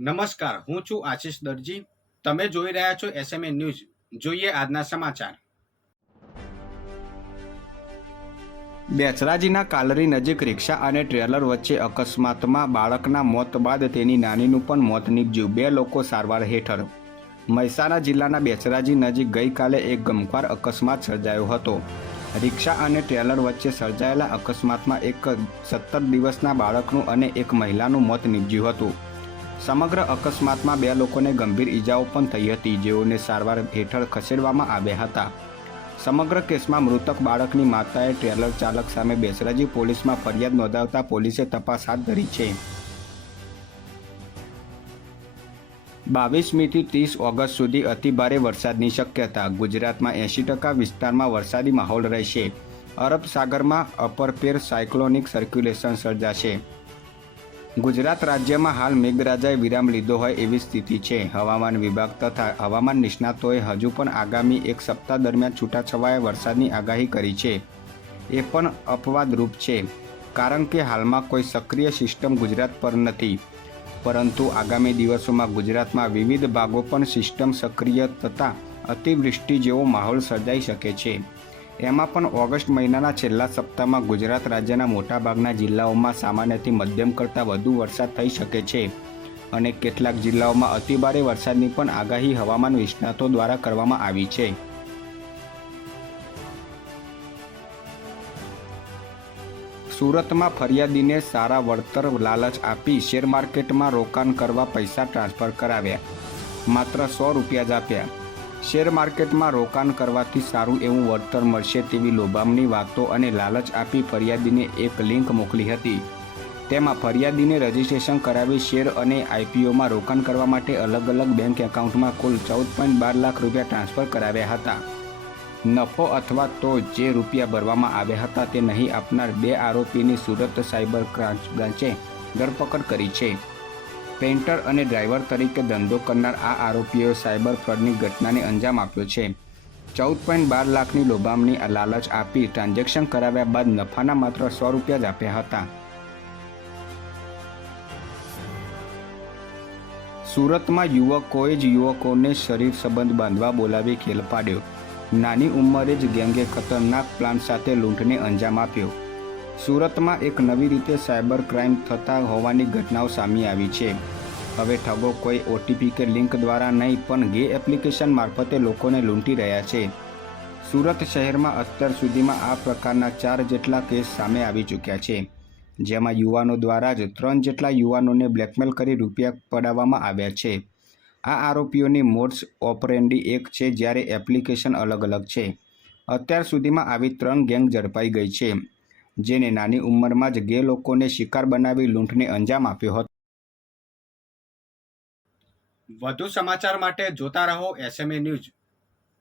નમસ્કાર, હું છું આશિષ દરજી. તમે જોઈ રહ્યા છો એસએમએ ન્યૂઝ. જોઈએ આજના સમાચાર. બેચરાજીના કાલરી નજીક રિક્ષા અને ટ્રેલર વચ્ચે અકસ્માતમાં બાળકના મોત બાદ તેની નાનીનું પણ મોત નીપજ્યું. 2 લોકો સારવાર હેઠળ. મહેસાણા જિલ્લાના બેચરાજી નજીક ગઈકાલે એક ગમખ્વાર અકસ્માત સર્જાયો હતો. રિક્ષા અને ટ્રેલર વચ્ચે સર્જાયેલા અકસ્માતમાં એક 17 દિવસના બાળકનું અને એક મહિલાનું મોત નીપજ્યું હતું. સમગ્ર અકસ્માતમાં 2 લોકોને ગંભીર ઈજાઓ પણ થઈ હતી, જેઓને સારવાર હેઠળ ખસેડવામાં આવ્યા હતા. સમગ્ર કેસમાં મૃતક બાળકની માતાએ ટ્રેલર ચાલક સામે બેચરાજી પોલીસમાં ફરિયાદ નોંધાવતા પોલીસે તપાસ હાથ ધરી છે. 22મીથી 30 ઓગસ્ટ સુધી અતિભારે વરસાદની શક્યતા. ગુજરાતમાં 80% વિસ્તારમાં વરસાદી માહોલ રહેશે. અરબ સાગરમાં અપરપેર સાયક્લોનિક સર્ક્યુલેશન સર્જાશે. ગુજરાત રાજ્યમાં હાલ મેઘરાજાએ વિરામ લીધો હોય એવી સ્થિતિ છે. હવામાન વિભાગ તથા હવામાન નિષ્ણાતોએ હજુ પણ આગામી એક સપ્તાહ દરમિયાન છૂટાછવાયા વરસાદની આગાહી કરી છે. એ પણ અપવાદરૂપ છે, કારણ કે હાલમાં કોઈ સક્રિય સિસ્ટમ ગુજરાત પર નથી. પરંતુ આગામી દિવસોમાં ગુજરાતમાં વિવિધ ભાગો પણ સિસ્ટમ સક્રિય થતાં અતિવૃષ્ટિ જેવો માહોલ સર્જાઈ શકે છે. એમાં પણ ઓગસ્ટ મહિનાના છેલ્લા સપ્તાહમાં ગુજરાત રાજ્યના મોટાભાગના જિલ્લાઓમાં સામાન્યથી મધ્યમ કરતાં વધુ વરસાદ થઈ શકે છે અને કેટલાક જિલ્લાઓમાં અતિભારે વરસાદની પણ આગાહી હવામાન નિષ્ણાતો દ્વારા કરવામાં આવી છે. સુરતમાં ફરિયાદીને સારા વળતર લાલચ આપી શેર માર્કેટમાં રોકાણ કરવા પૈસા ટ્રાન્સફર કરાવ્યા. માત્ર 100 રૂપિયા જ આપ્યા. શેર માર્કેટમાં રોકાણ કરવાથી સારું એવું વળતર મળશે તેવી લોભામણી વાતો અને લાલચ આપી ફરિયાદીને એક લિંક મોકલી હતી. તેમાં ફરિયાદીને રજીસ્ટ્રેશન કરાવી શેર અને આઈપીઓમાં રોકાણ કરવા માટે અલગ અલગ બેંક એકાઉન્ટમાં કુલ 14.12 લાખ રૂપિયા ટ્રાન્સફર કરાવ્યા હતા. નફો અથવા તો જે રૂપિયા ભરવામાં આવ્યા હતા તે નહીં આપનાર 2 આરોપીની સુરત સાયબર બ્રાન્ચે ધરપકડ કરી છે. પેઇન્ટર અને ડ્રાઈવર તરીકે ધંધો કરનાર આ આરોપીઓએ સાયબર ફ્રોડની ઘટનાને અંજામ આપ્યો છે. 14.12 લાખની લોભામણી લાલચ આપી ટ્રાન્ઝેક્શન કરાવ્યા બાદ નફાના માત્ર 100 રૂપિયા જ આપ્યા હતા. સુરતમાં યુવકોએ જ યુવકોને શરીર સંબંધ બાંધવા બોલાવી ખેલ પાડ્યો. નાની ઉંમરે જ ગેંગે ખતરનાક પ્લાન સાથે લૂંટને અંજામ આપ્યો. સુરતમાં એક નવી રીતે સાયબર ક્રાઇમ થતા હોવાની ઘટનાઓ સામે આવી છે. હવે ઠગો કોઈ ઓટીપી કે લિંક દ્વારા નહીં પણ ગે એપ્લિકેશન મારફતે લોકોને લૂંટી રહ્યા છે. સુરત શહેરમાં અત્યાર સુધીમાં આ પ્રકારના 4 જેટલા કેસ સામે આવી ચૂક્યા છે, જેમાં યુવાનો દ્વારા જ 3 જેટલા યુવાનોને બ્લેકમેલ કરી રૂપિયા પડાવવામાં આવ્યા છે. આ આરોપીઓની મોડસ ઓપરેન્ડી એક છે, જ્યારે એપ્લિકેશન અલગ અલગ છે. અત્યાર સુધીમાં આવી 3 ગેંગ ઝડપાઈ ગઈ છે, જેને નાની ઉંમરમાં જ ગે લોકોને શિકાર બનાવી લૂંટને અંજામ આપ્યો હતો. વધુ સમાચાર માટે જોતા રહો એસએમએ ન્યૂઝ.